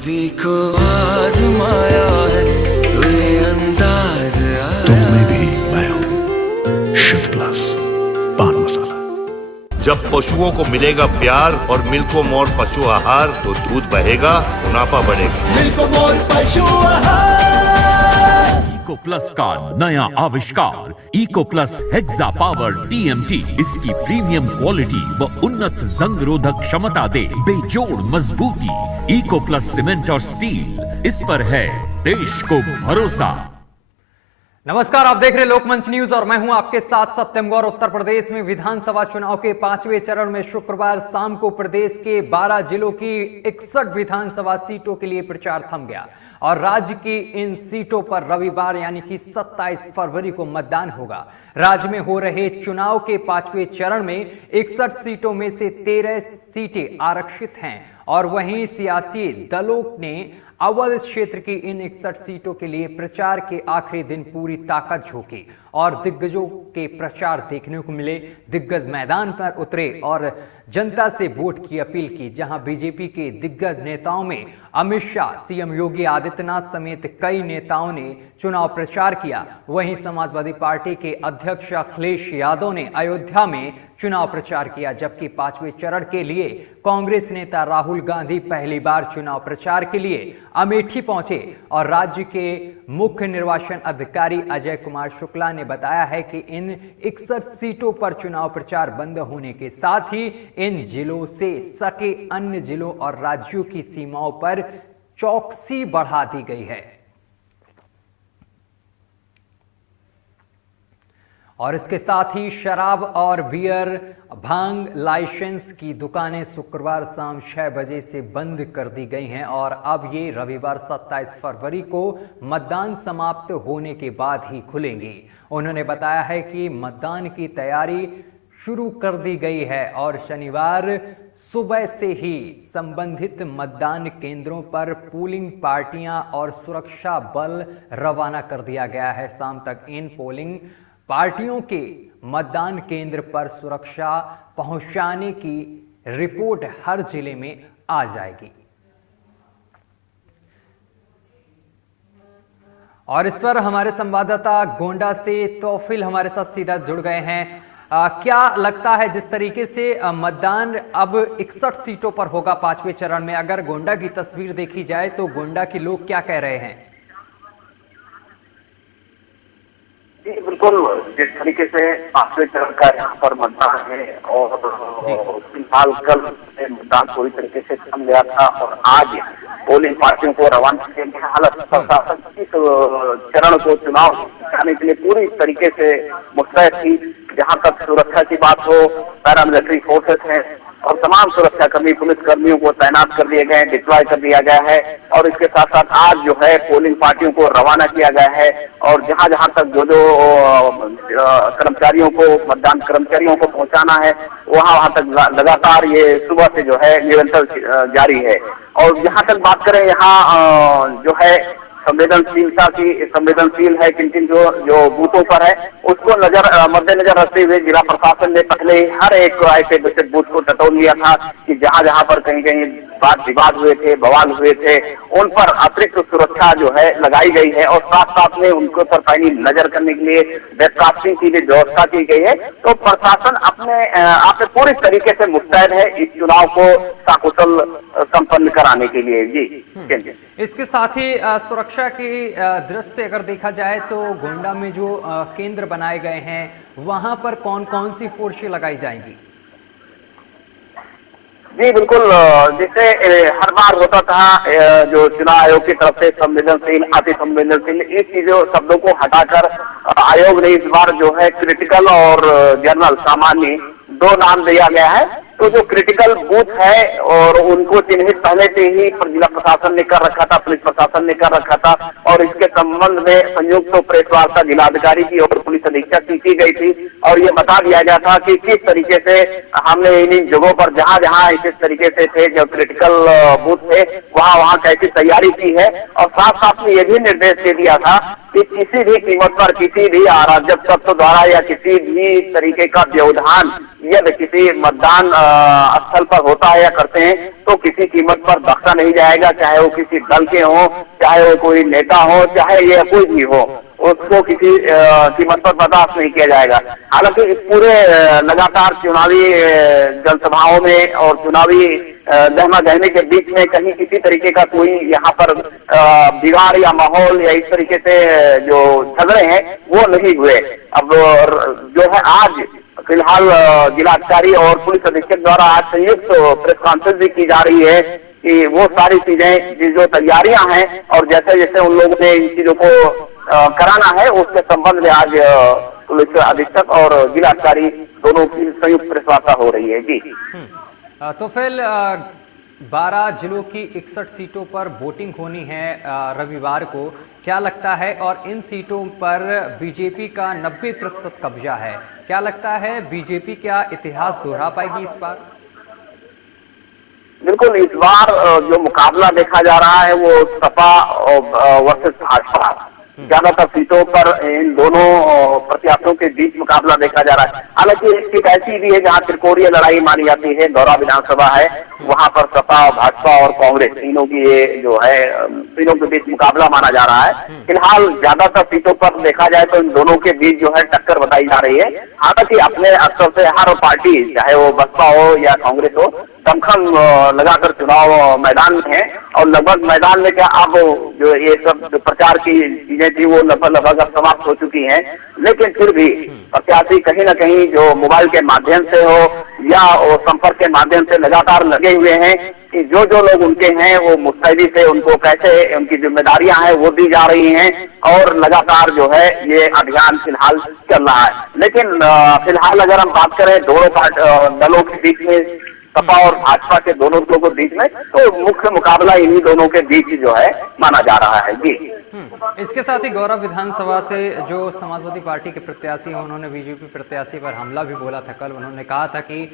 सभी को आजमाया है तो ये अंदाज आया। तुम में भी मैं हूं शुद्ध प्लस पान मसाला। जब पशुओं को मिलेगा प्यार और मिल्को मोर पशु आहार तो दूध बहेगा, मुनाफा बढ़ेगा। मिल्को मोर पशु आहार। इको प्लस का नया आविष्कार eco plus hexa power TMT इसकी प्रीमियम क्वालिटी व उन्नत जंग रोधक क्षमता दे बेजोड़ मजबूती। इको प्लस सीमेंट और स्टील, इस पर है देश को भरोसा। नमस्कार, आप देख रहे लोकमंच न्यूज और मैं हूं आपके साथ सत्यम गौर। उत्तर प्रदेश में विधानसभा चुनाव के 5वें चरण में शुक्रवार शाम को प्रदेश के 12 जिलों की 61 विधानसभा सीटों के लिए प्रचार थम गया और राज्य की इन सीटों पर रविवार यानी कि 27 फरवरी को मतदान होगा। राज्य में हो रहे चुनाव के 5वें चरण में 61 सीटों में से 13 सीटें आरक्षित हैं और वहीं सियासी दलों ने अवध क्षेत्र की इन 61 सीटों के लिए प्रचार के आखिरी दिन पूरी ताकत झोंकी और दिग्गजों के प्रचार देखने को मिले। दिग्गज मैदान पर उतरे और जनता से वोट की अपील की। जहां बीजेपी के दिग्गज नेताओं में अमित शाह, सीएम योगी आदित्यनाथ समेत कई नेताओं ने चुनाव प्रचार किया, वहीं समाजवादी पार्टी के अध्यक्ष अखिलेश यादव ने अयोध्या में चुनाव प्रचार किया। जबकि 5वें चरण के लिए कांग्रेस नेता राहुल गांधी पहली बार चुनाव प्रचार के लिए अमेठी पहुंचे और राज्य के मुख्य निर्वाचन अधिकारी अजय कुमार शुक्ला ने बताया है कि इन 61 सीटों पर चुनाव प्रचार बंद होने के साथ ही इन जिलों से सटे अन्य जिलों और राज्यों की सीमाओं पर चौकसी बढ़ा दी गई है। और इसके साथ ही शराब और बियर भांग लाइसेंस की दुकानें शुक्रवार शाम 6 बजे से बंद कर दी गई हैं और अब ये रविवार 27 फरवरी को मतदान समाप्त होने के बाद ही खुलेंगी। उन्होंने बताया है कि मतदान की तैयारी शुरू कर दी गई है और शनिवार सुबह से ही संबंधित मतदान केंद्रों पर पोलिंग पार्टियां और सुरक्षा बल रवाना कर दिया गया है। शाम तक इन पोलिंग पार्टियों के मतदान केंद्र पर सुरक्षा पहुंचाने की रिपोर्ट हर जिले में आ जाएगी। और इस पर हमारे संवाददाता गोंडा से तौफिल हमारे साथ सीधा जुड़ गए हैं। क्या लगता है जिस तरीके से मतदान अब 61 सीटों पर होगा 5वें चरण में, अगर गोंडा की तस्वीर देखी जाए तो गोंडा के लोग क्या कह रहे हैं? जी बिल्कुल, जिस तरीके से 5वें चरण का यहाँ पर मतदान है और फिलहाल कल मतदान पूरी तरीके से थम गया था और आज पोलिंग पार्टियों को रवाना किया गया। हालांकि प्रशासन इस चरण को चुनाव जाने के लिए पूरी तरीके से मुस्तैद थी। जहां तक सुरक्षा की बात हो, पैरामिलिट्री फोर्सेस हैं और तमाम सुरक्षा कर्मी, पुलिस कर्मियों को तैनात कर दिए गए, डिप्लॉय कर दिया गया है और इसके साथ साथ आज जो है पोलिंग पार्टियों को रवाना किया गया है और जहां जहां तक जो कर्मचारियों को, मतदान कर्मचारियों को पहुंचाना है वहां वहां तक लगातार ये सुबह से जो है निरंतर जारी है। और जहां तक बात करें यहाँ जो है संवेदनशील है किन किन जो बूथों पर है उसको मद्देनजर रखते हुए जिला प्रशासन ने पहले हर एक ऐसे बचत बूथ को टटोल लिया था कि जहां जहां पर कहीं कहीं वाद विवाद हुए थे, बवाल हुए थे, उन पर अतिरिक्त सुरक्षा जो है लगाई गई है और साथ साथ में उनके ऊपर पैनी नजर करने के लिए वेबकास्टिंग की भी व्यवस्था की गई है। तो प्रशासन अपने पूरी तरीके से मुस्तैद है इस चुनाव को सकुशल संपन्न कराने के लिए। जी इसके साथ ही सुरक्षा की दृष्टि से अगर देखा जाए तो गोंडा में जो केंद्र बनाए गए हैं वहां पर कौन कौन सी फोर्सें लगाई जाएंगी? जी बिल्कुल, जैसे हर बार होता था जो चुनाव आयोग की तरफ से संवेदनशील, अति संवेदनशील, इस चीजों शब्दों को हटाकर आयोग ने इस बार जो है क्रिटिकल और जनरल सामान्य 2 नाम दिया गया है। तो जो क्रिटिकल बूथ है और उनको चिन्हित पहले से ही जिला प्रशासन ने कर रखा था, पुलिस प्रशासन ने कर रखा था और इसके संबंध में संयुक्त प्रेस वार्ता जिलाधिकारी की और पुलिस अधीक्षक की गई थी और ये बता दिया गया था कि किस तरीके से हमने इन जगहों पर जहां जहां इस तरीके से थे जो क्रिटिकल बूथ थे वहां कैसी तैयारी की है और साथ साथ में ये भी निर्देश दे दिया था कि किसी भी कीमत पर किसी भी अराजक तत्व द्वारा या किसी भी तरीके का व्यवधान यदि किसी मतदान स्थल पर होता है या करते हैं तो किसी कीमत पर बख्शा नहीं जाएगा, चाहे वो किसी दल के हो, चाहे वो कोई नेता हो, चाहे ये कोई भी हो, उसको किसी कीमत पर बर्दाश्त नहीं किया जाएगा। हालांकि इस पूरे लगातार चुनावी जनसभाओं में और चुनावी गहमा गहमी के बीच में कहीं किसी तरीके का कोई यहाँ पर बिगाड़ या माहौल या इस तरीके से जो झगड़े हैं वो नहीं हुए। अब जो है आज फिलहाल जिलाधिकारी और पुलिस अधीक्षक द्वारा आज संयुक्त प्रेस कॉन्फ्रेंस भी की जा रही है कि वो सारी चीजें जो तैयारियां हैं और जैसे जैसे उन लोगों ने इन चीजों को कराना है उसके संबंध में आज पुलिस अधीक्षक और जिलाधिकारी दोनों की संयुक्त प्रेस वार्ता हो रही है। जी तो फिर 12 जिलों की 61 सीटों पर वोटिंग होनी है रविवार को, क्या लगता है? और इन सीटों पर बीजेपी का 90% कब्जा है, क्या लगता है बीजेपी क्या इतिहास दोहरा पाएगी इस बार? बिल्कुल, इस बार जो मुकाबला देखा जा रहा है वो सपा वर्सेस भाजपा, ज्यादातर सीटों पर इन दोनों प्रत्याशियों के बीच मुकाबला देखा जा रहा है। हालांकि एक सीट ऐसी भी है जहां त्रिकोणीय लड़ाई मानी जाती है, गौरा विधानसभा है, वहां पर सपा, भाजपा और कांग्रेस तीनों की ये जो है तीनों के बीच मुकाबला माना जा रहा है। फिलहाल ज्यादातर सीटों पर देखा जाए तो इन दोनों के बीच जो है टक्कर बताई जा रही है। हालांकि अपने स्तर से हर पार्टी, चाहे वो बसपा हो या कांग्रेस हो, दमखम लगाकर चुनाव मैदान में है और लगभग मैदान में क्या अब जो ये सब जो प्रचार की चीजें थी वो लगभग अब समाप्त हो चुकी हैं। लेकिन फिर भी प्रत्याशी कहीं ना कहीं जो मोबाइल के माध्यम से हो या वो संपर्क के माध्यम से लगातार लगे हुए हैं कि जो लोग उनके हैं वो मुस्तैदी से उनको कैसे उनकी जिम्मेदारियां हैं वो दी जा रही हैं और लगातार जो है ये अभियान फिलहाल चल रहा है। लेकिन फिलहाल अगर हम बात करें दोनों दलों के बीच में, सपा और भाजपा के दोनों दलों के बीच में, तो मुख्य मुकाबला इन्हीं दोनों के बीच जो है माना जा रहा है। जी इसके साथ ही गौरा विधानसभा से जो समाजवादी पार्टी के प्रत्याशी हैं उन्होंने बीजेपी प्रत्याशी पर हमला भी बोला था कल। उन्होंने कहा था कि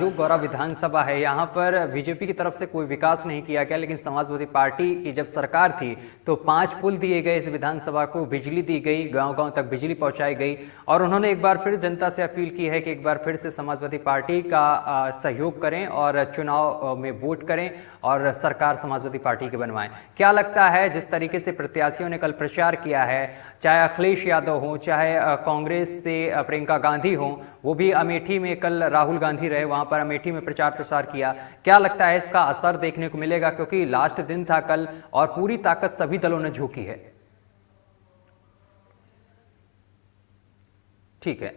जो गौरा विधानसभा है यहाँ पर बीजेपी की तरफ से कोई विकास नहीं किया गया, लेकिन समाजवादी पार्टी की जब सरकार थी तो 5 पुल दिए गए इस विधानसभा को, बिजली दी गई, गांव-गांव तक बिजली पहुंचाई गई। और उन्होंने एक बार फिर जनता से अपील की है कि एक बार फिर से समाजवादी पार्टी का सहयोग करें और चुनाव में वोट करें और सरकार समाजवादी पार्टी की बनवाएं। क्या लगता है जिस तरीके से प्रत्याशियों ने कल प्रचार किया है, चाहे अखिलेश यादव हो, चाहे कांग्रेस से प्रियंका गांधी हो, वो भी अमेठी में कल राहुल गांधी रहे, वहां पर अमेठी में प्रचार प्रसार किया, क्या लगता है इसका असर देखने को मिलेगा? क्योंकि लास्ट दिन था कल और पूरी ताकत सभी दलों ने झोंकी है। ठीक है,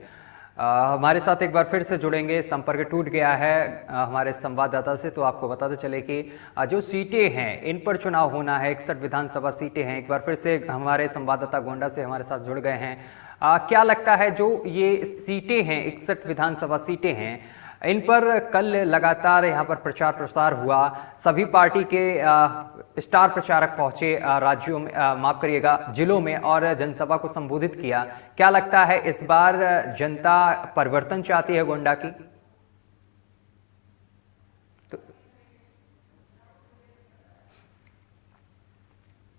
हमारे साथ एक बार फिर से जुड़ेंगे, संपर्क टूट गया है हमारे संवाददाता से, तो आपको बताते चले कि जो सीटें हैं इन पर चुनाव होना है, 61 विधानसभा सीटें हैं। एक बार फिर से हमारे संवाददाता गोंडा से हमारे साथ जुड़ गए हैं। क्या लगता है जो ये सीटें हैं, 61 विधानसभा सीटें हैं, इन पर कल लगातार यहाँ पर प्रचार प्रसार हुआ, सभी पार्टी के स्टार प्रचारक पहुंचे राज्यों में, माफ करिएगा जिलों में, और जनसभा को संबोधित किया। क्या लगता है इस बार जनता परिवर्तन चाहती है गोंडा की?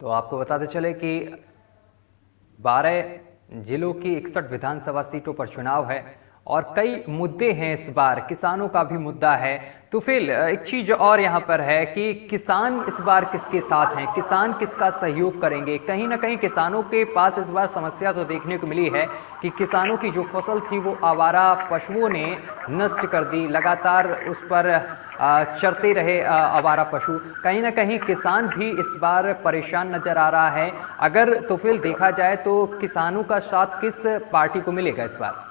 तो आपको बताते चले कि 12 जिलों की 61 विधानसभा सीटों पर चुनाव है और कई मुद्दे हैं इस बार, किसानों का भी मुद्दा है। तो फिर एक चीज और यहाँ पर है कि किसान इस बार किसके साथ हैं, किसान किसका सहयोग करेंगे? कहीं ना कहीं किसानों के पास इस बार समस्या तो देखने को मिली है कि किसानों की जो फसल थी वो आवारा पशुओं ने नष्ट कर दी, लगातार उस पर चरते रहे आवारा पशु। कहीं ना कहीं किसान भी इस बार परेशान नजर आ रहा है। अगर तो फिर देखा जाए तो किसानों का साथ किस पार्टी को मिलेगा इस बार?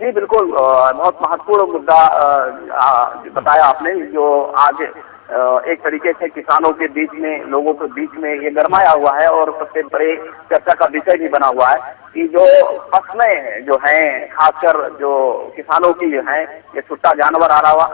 जी बिल्कुल, बहुत महत्वपूर्ण मुद्दा बताया आपने, जो आज एक तरीके से किसानों के बीच में, लोगों के बीच में ये गरमाया हुआ है और सबसे बड़े चर्चा का विषय भी बना हुआ है। कि जो फसलें जो हैं, खासकर जो किसानों की जो है, ये छुट्टा जानवर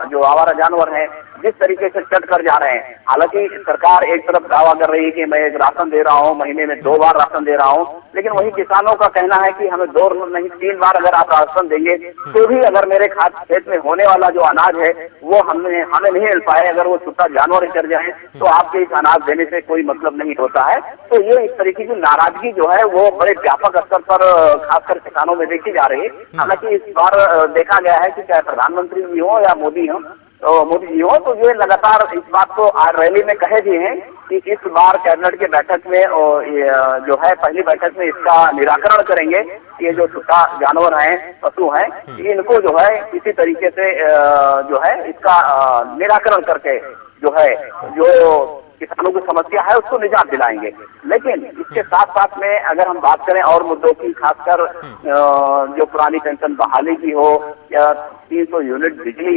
जो आवारा जानवर है, जिस तरीके से कट कर जा रहे हैं। हालांकि सरकार एक तरफ दावा कर रही है कि मैं एक राशन दे रहा हूँ, महीने में 2 बार राशन दे रहा हूँ, लेकिन वही किसानों का कहना है कि हमें 2 नहीं 3 बार अगर आप राशन देंगे तो भी अगर मेरे खेत में होने वाला जो अनाज है वो हमें नहीं मिल पाए, अगर वो छुट्टा जानवर ही कर जाए तो आपके इस अनाज देने से कोई मतलब नहीं होता है। तो ये इस तरीके की नाराजगी जो है वो बड़े व्यापक स्तर पर खासकर किसानों में देखी जा रही है। हालांकि इस बार देखा गया है कि चाहे प्रधानमंत्री जी हो या मोदी जी हो, तो ये लगातार इस बात को रैली में कहे भी हैं कि इस बार कैबिनेट की बैठक में जो है पहली बैठक में इसका निराकरण करेंगे। ये जो छुट्टा जानवर हैं, पशु हैं, इनको जो है किसी तरीके से जो है इसका निराकरण करके जो है जो किसानों की समस्या है उसको निजात दिलाएंगे। लेकिन इसके साथ साथ में अगर हम बात करें और मुद्दों की, खासकर जो पुरानी पेंशन बहाली की हो या 300 यूनिट बिजली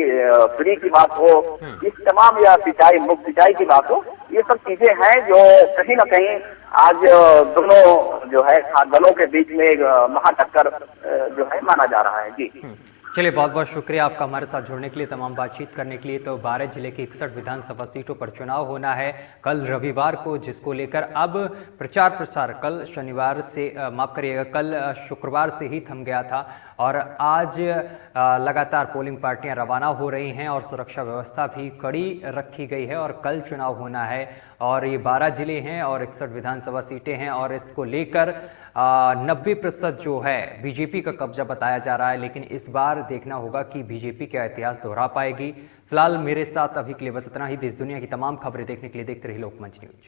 फ्री की बात हो, इस तमाम या सिंचाई मुफ्त सिंचाई की बात हो, ये सब चीजें हैं जो कहीं ना कहीं आज दोनों जो है दलों के बीच में एक महाटक्कर जो है माना जा रहा है। जी चलिए, बहुत बहुत शुक्रिया आपका हमारे साथ जुड़ने के लिए, तमाम बातचीत करने के लिए। तो 12 जिले की 61 विधानसभा सीटों पर चुनाव होना है कल रविवार को, जिसको लेकर अब प्रचार प्रसार कल शनिवार से माफ करिएगा कल शुक्रवार से ही थम गया था और आज लगातार पोलिंग पार्टियां रवाना हो रही हैं और सुरक्षा व्यवस्था भी कड़ी रखी गई है और कल चुनाव होना है। और ये 12 जिले हैं और 61 विधानसभा सीटें हैं और इसको लेकर 90% जो है बीजेपी का कब्जा बताया जा रहा है। लेकिन इस बार देखना होगा कि बीजेपी क्या इतिहास दोहरा पाएगी। फिलहाल मेरे साथ अभी के लिए बस इतना ही। देश दुनिया की तमाम खबरें देखने के लिए देखते रहिए लोकमंच न्यूज।